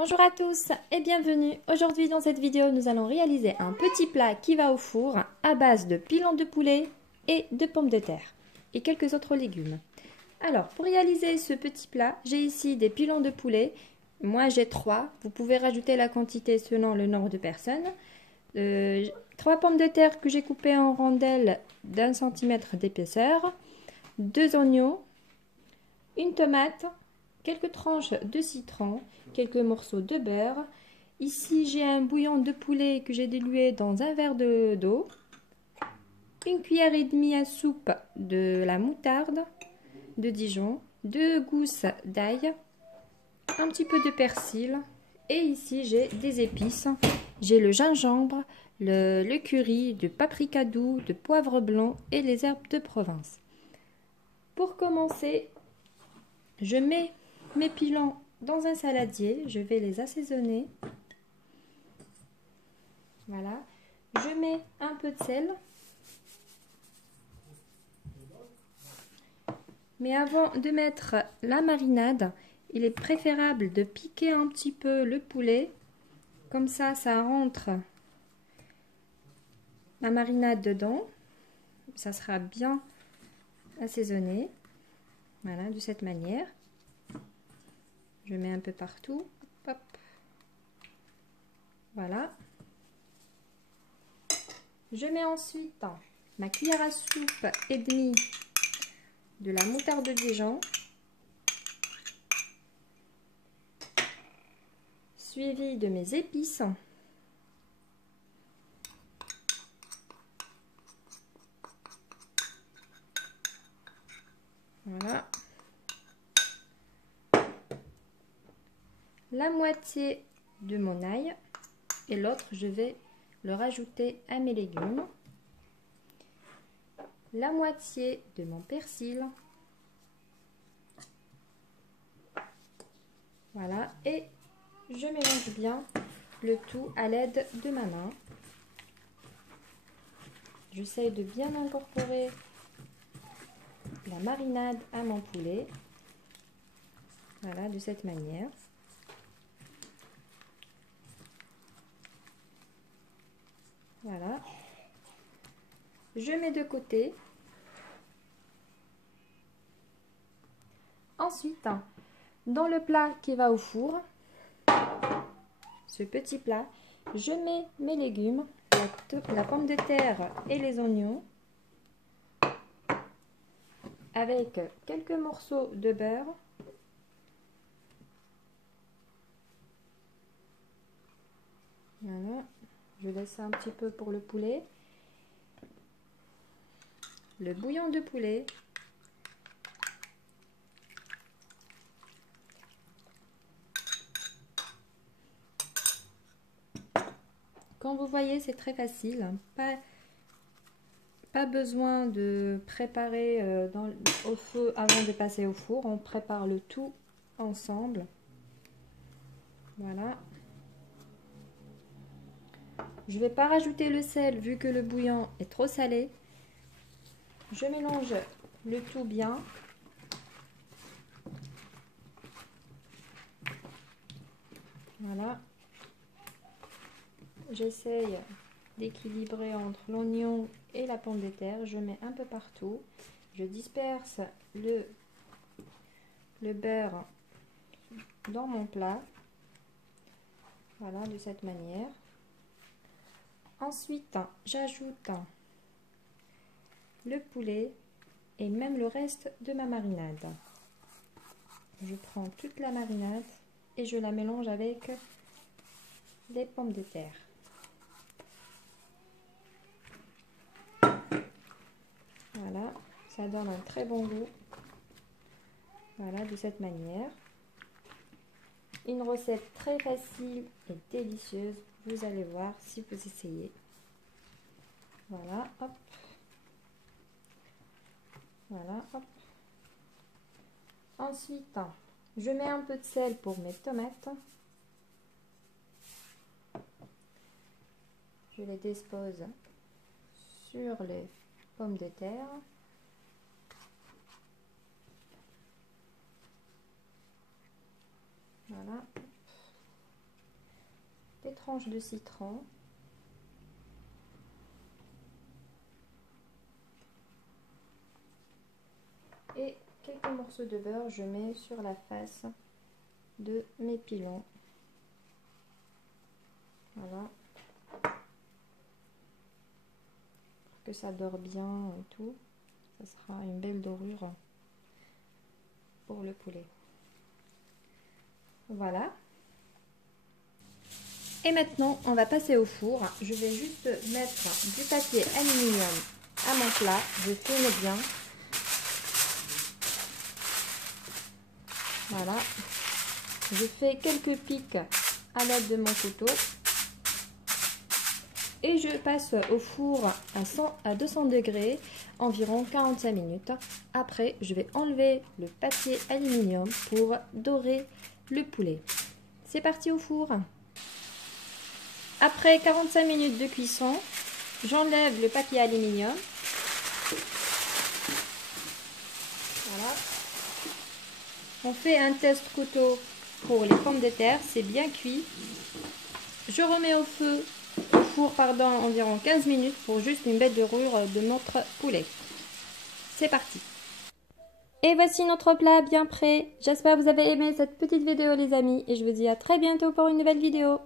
Bonjour à tous et bienvenue. Aujourd'hui dans cette vidéo, nous allons réaliser un petit plat qui va au four à base de pilons de poulet et de pommes de terre et quelques autres légumes. Alors, pour réaliser ce petit plat, j'ai ici des pilons de poulet. Moi, j'ai 3. Vous pouvez rajouter la quantité selon le nombre de personnes. 3 pommes de terre que j'ai coupées en rondelles d'1 cm d'épaisseur. 2 oignons. Une tomate. Quelques tranches de citron, quelques morceaux de beurre. Ici, j'ai un bouillon de poulet que j'ai dilué dans un verre d'eau. Une cuillère et demie à soupe de la moutarde de Dijon, 2 gousses d'ail, un petit peu de persil. Et ici, j'ai des épices. J'ai le gingembre, le curry, du paprika doux, de poivre blanc et les herbes de Provence. Pour commencer, je mets mes pilons dans un saladier, je vais les assaisonner. Voilà, je mets un peu de sel. Mais avant de mettre la marinade, il est préférable de piquer un petit peu le poulet. Comme ça rentre la marinade dedans. Ça sera bien assaisonné. Voilà, de cette manière. Je mets un peu partout. Hop. Voilà. Je mets ensuite ma cuillère à soupe et demie de la moutarde de Dijon, suivi de mes épices. Voilà. La moitié de mon ail et l'autre, je vais le rajouter à mes légumes. La moitié de mon persil. Voilà, et je mélange bien le tout à l'aide de ma main. J'essaie de bien incorporer la marinade à mon poulet. Voilà, de cette manière. Voilà. Je mets de côté. Ensuite, dans le plat qui va au four, ce petit plat, je mets mes légumes, la pomme de terre et les oignons, avec quelques morceaux de beurre. Voilà, je laisse un petit peu pour le poulet. Le bouillon de poulet. Comme vous voyez, c'est très facile. Pas besoin de préparer au feu avant de passer au four. On prépare le tout ensemble. Voilà. Je ne vais pas rajouter le sel vu que le bouillon est trop salé. Je mélange le tout bien. Voilà. J'essaye d'équilibrer entre l'oignon et la pomme de terre. Je mets un peu partout. Je disperse le beurre dans mon plat. Voilà, de cette manière. Ensuite, j'ajoute le poulet et même le reste de ma marinade. Je prends toute la marinade et je la mélange avec les pommes de terre. Voilà, ça donne un très bon goût. Voilà, de cette manière. Une recette très facile et délicieuse. Vous allez voir si vous essayez. Voilà, hop. Voilà, hop. Ensuite, je mets un peu de sel pour mes tomates. Je les dispose sur les pommes de terre. Voilà. tranches de citron. Et quelques morceaux de beurre, je mets sur la face de mes pilons. Voilà. Pour que ça dore bien et tout. Ça sera une belle dorure pour le poulet. Voilà. Et maintenant, on va passer au four. Je vais juste mettre du papier aluminium à mon plat. Je tourne bien. Voilà. Je fais quelques pics à l'aide de mon couteau. Et je passe au four à 200 degrés, environ 45 minutes. Après, je vais enlever le papier aluminium pour dorer le poulet. C'est parti au four. Après 45 minutes de cuisson, j'enlève le papier aluminium. Voilà. On fait un test couteau pour les pommes de terre, c'est bien cuit. Je remets au four environ 15 minutes pour juste une belle dorure de notre poulet. C'est parti. Et voici notre plat bien prêt. J'espère que vous avez aimé cette petite vidéo les amis et je vous dis à très bientôt pour une nouvelle vidéo.